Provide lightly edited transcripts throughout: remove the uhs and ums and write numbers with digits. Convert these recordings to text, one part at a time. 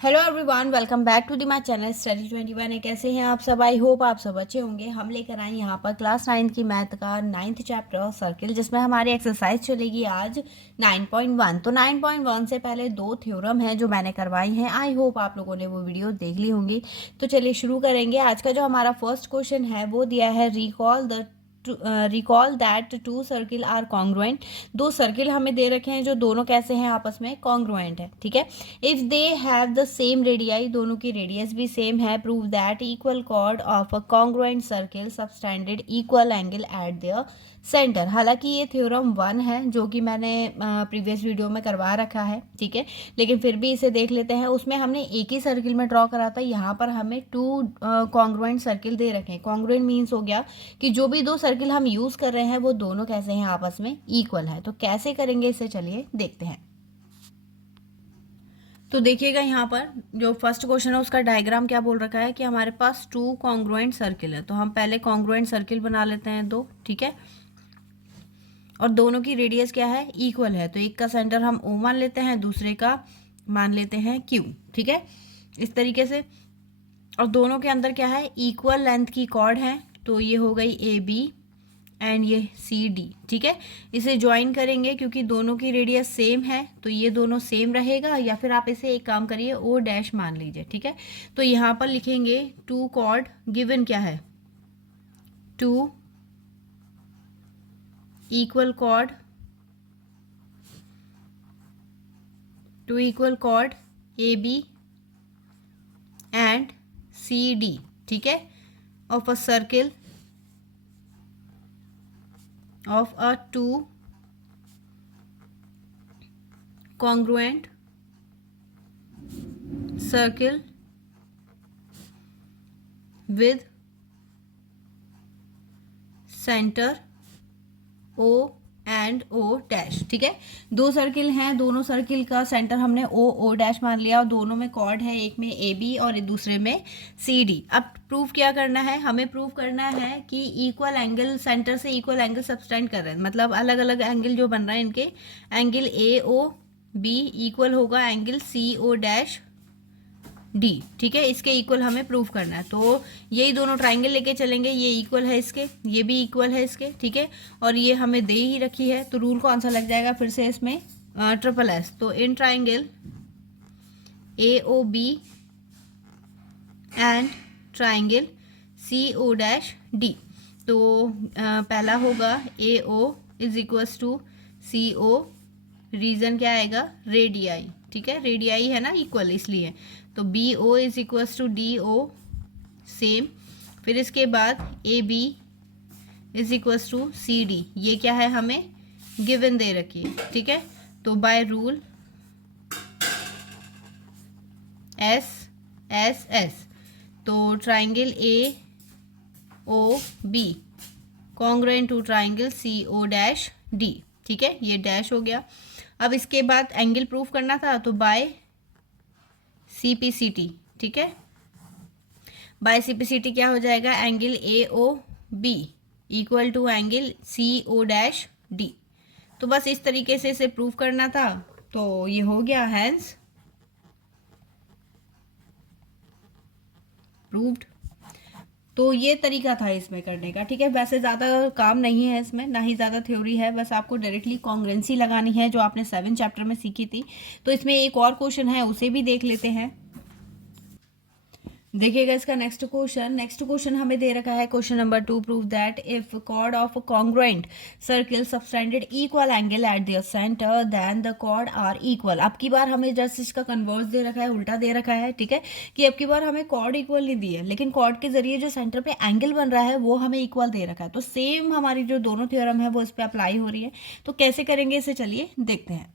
Hello everyone, welcome back to the my channel study 21। कैसे हैं आप सब? आई होप आप सब अच्छे होंगे। हम लेकर आए यहाँ पर क्लास 9 की मैथ का 9th चैप्टर सर्किल, जिसमें हमारी एक्सरसाइज चलेगी आज 9.1। तो 9.1 से पहले दो थ्योरम हैं जो मैंने करवाई हैं। आई होप आप लोगों ने वो वीडियो देख ली होंगी। तो चलिए शुरू करेंगे। आज का जो हमारा फर्स्ट क्वेश्चन है वो दिया है, recall that two circle are congruent. दो सर्किल हमें दे रखे हैं जो दोनों कैसे हैं, आपस में कॉन्ग्रुएंट है। ठीक है, if they have the same radii, दोनों की रेडियस भी सेम है, prove that equal cord of a congruent circle subtended equal angle at their centre. हालांकि ये थ्योरम 1 है जो कि मैंने प्रीवियस वीडियो में करवा रखा है। ठीक है, लेकिन फिर भी इसे देख लेते हैं। उसमें हमने एक ही सर्किल में ड्रॉ करा था, यहाँ पर हमें टू कॉन्ग्रुएंट सर्किल दे रखे हैं। कॉन्ग्रुएंट मीन्स हो गया कि जो भी दो सर्किल हम यूज कर रहे हैं वो दोनों कैसे हैं, आपस में इक्वल है। तो कैसे करेंगे इसे, चलिए देखते हैं। तो देखिएगा यहाँ पर जो फर्स्ट क्वेश्चन है उसका डायग्राम क्या बोल रखा है कि हमारे पास टू कॉन्ग्रुएंट सर्किल है। तो हम पहले कॉन्ग्रुएंट सर्किल बना लेते हैं दो। ठीक है, और दोनों की रेडियस क्या है, इक्वल है। तो एक का सेंटर हम O मान लेते हैं, दूसरे का मान लेते हैं Q। ठीक है, इस तरीके से। और दोनों के अंदर क्या है, इक्वल लेंथ की कॉर्ड है। तो ये हो गई AB एंड ये CD। ठीक है, इसे ज्वाइन करेंगे क्योंकि दोनों की रेडियस सेम है, तो ये दोनों सेम रहेगा। या फिर आप इसे एक काम करिए, O डैश मान लीजिए। ठीक है, तो यहाँ पर लिखेंगे टू कॉर्ड, गिवन क्या है, two equal chord, AB and CD। ठीक है, of a circle of a two congruent circle with center O and O dash. ठीक है, दो सर्किल हैं, दोनों सर्किल का सेंटर हमने O डैश मान लिया और दोनों में कॉर्ड है, एक में AB और दूसरे में CD। अब प्रूफ क्या करना है, हमें प्रूफ करना है कि इक्वल एंगल, सेंटर से इक्वल एंगल सबटेंड कर रहे हैं, मतलब अलग अलग एंगल जो बन रहा है इनके, एंगल AOB इक्वल होगा एंगल CO डैश D। ठीक है, इसके इक्वल हमें प्रूफ करना है। तो यही दोनों ट्राइंगल लेके चलेंगे, ये इक्वल है इसके, ये भी इक्वल है इसके। ठीक है, और ये हमें दे ही रखी है, तो रूल कौन सा लग जाएगा फिर से इसमें, SSS। तो इन triangle AOB and triangle CO dash D, तो पहला होगा AO is equals to CO, reason क्या आएगा, रेडियाई। ठीक है, रेडियाई है ना इक्वल, इसलिए। तो BO is equals to DO, same. फिर इसके बाद AB is equals to CD, ये क्या है, हमें गिवन दे रखी है। ठीक है, तो बाय रूल SSS, तो triangle AOB congruent to triangle CO dash D। ठीक है, ये डैश हो गया। अब इसके बाद एंगल प्रूफ करना था, तो बाय CPCT। ठीक है, बाय CPCT क्या हो जाएगा, angle AOB equal to angle CO dash D। तो बस इस तरीके से इसे प्रूफ करना था, तो ये हो गया, हैंस प्रूव्ड। तो ये तरीका था इसमें करने का। ठीक है, वैसे ज़्यादा काम नहीं है इसमें, ना ही ज़्यादा थ्योरी है, बस आपको डायरेक्टली कॉन्ग्रुएंसी लगानी है जो आपने 7 चैप्टर में सीखी थी। तो इसमें एक और क्वेश्चन है, उसे भी देख लेते हैं। देखिएगा इसका नेक्स्ट क्वेश्चन हमें दे रखा है, question number 2, prove that if chord of congruent circle subtended equal angle at their center then the chord are equal. अब की बार हमें जस्ट इसका कन्वर्स दे रखा है, उल्टा दे रखा है। ठीक है, कि अब की बार हमें कॉर्ड इक्वल नहीं दी है, लेकिन कॉर्ड के जरिए जो सेंटर पे एंगल बन रहा है वो हमें इक्वल दे रखा है। तो सेम हमारी जो दोनों थ्योरम है वो इस पर अप्लाई हो रही है। तो कैसे करेंगे इसे, चलिए देखते हैं।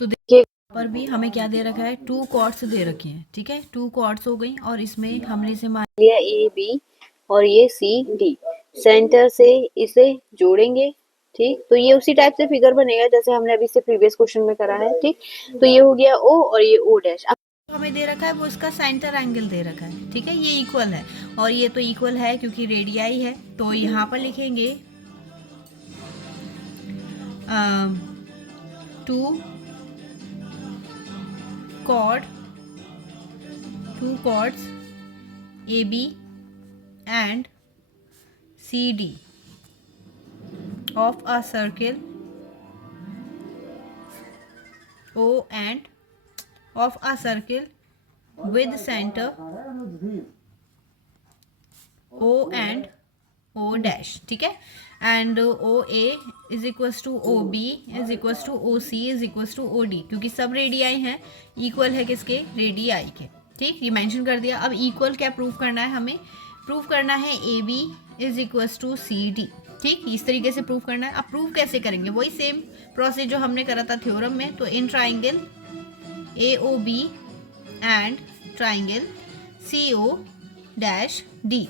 तो देखिए पर भी हमें क्या दे रखा है, टू कॉर्ड्स दे रखे हैं। ठीक है, टू कॉर्ड्स हो गई और इसमें हमने से मान लिया AB और ये CD, सेंटर से इसे जोड़ेंगे। ठीक, तो ये उसी टाइप से फिगर बनेगा जैसे हमने अभी से प्रीवियस क्वेश्चन में करा है। ठीक, तो ये हो गया O और ये O डैश। अब हमें दे रखा है वो इसका सेंटर एंगल दे रखा है। ठीक है, ये इक्वल है और ये तो इक्वल है क्योंकि रेडियाई है। तो यहाँ पर लिखेंगे to chord, two chords AB and CD of a circle O and of a circle with center O and O dash, ठीक है, and O A is equals to O B is equals to O C is equals to O D, क्योंकि सब radii हैं equal है किसके, radii के, ठीक, ये मेंशन कर दिया। अब इक्वल क्या प्रूव करना है, हमें प्रूव करना है A B is equals to C D, ठीक, इस तरीके से प्रूव करना है। अब प्रूव कैसे करेंगे, वही सेम प्रोसेस जो हमने करा था थ्योरम में। तो इन triangle A O B and triangle C O dash D,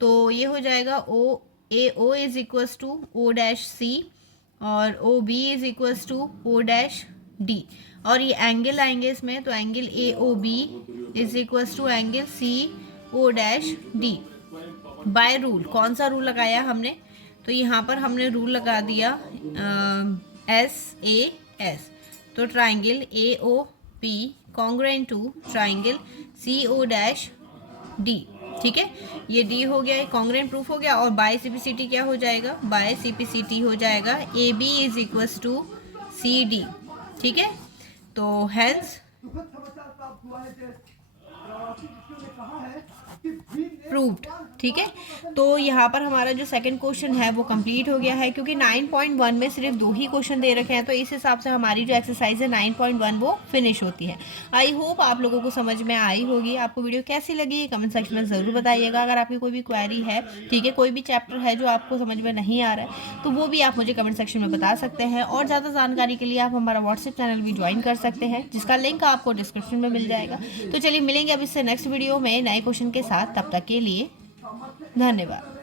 तो ये हो जाएगा O A O is equals to O dash C और O B is equals to O dash D, और ये एंगल आएंगे इसमें, तो angle A O B is equals to angle C O dash D. By rule, कौन सा rule लगाया हमने, तो यहाँ पर हमने रूल लगा दिया एस ए एस, तो triangle A O P congruent to triangle C O dash D, ठीक है, ये डी हो गया, कॉन्ग्रुएंट प्रूफ हो गया। और बाय सीपीसीटी क्या हो जाएगा, बाय सीपीसीटी हो जाएगा A B is equals to C D, ठीक है, तो हेंस प्रूव्ड, ठीक है। तो यहाँ पर हमारा जो सेकंड क्वेश्चन है वो कंप्लीट हो गया है, क्योंकि 9.1 में सिर्फ 2 ही क्वेश्चन दे रखे हैं, तो इस हिसाब से हमारी जो एक्सरसाइज है 9.1 वो फिनिश होती है। आई होप आप लोगों को समझ में आई होगी। आपको वीडियो कैसी लगी कमेंट सेक्शन में ज़रूर बताइएगा। अगर आपकी कोई भी क्वेरी है, ठीक है, कोई भी चैप्टर है जो आपको समझ में नहीं आ रहा है, तो वो भी आप मुझे कमेंट सेक्शन में बता सकते हैं। और ज़्यादा जानकारी के लिए आप हमारा व्हाट्सएप चैनल भी ज्वाइन कर सकते हैं, जिसका लिंक आपको डिस्क्रिप्शन में मिल जाएगा। तो चलिए मिलेंगे अब इससे नेक्स्ट वीडियो में नए क्वेश्चन के साथ, तब तक के लिए धन्यवाद।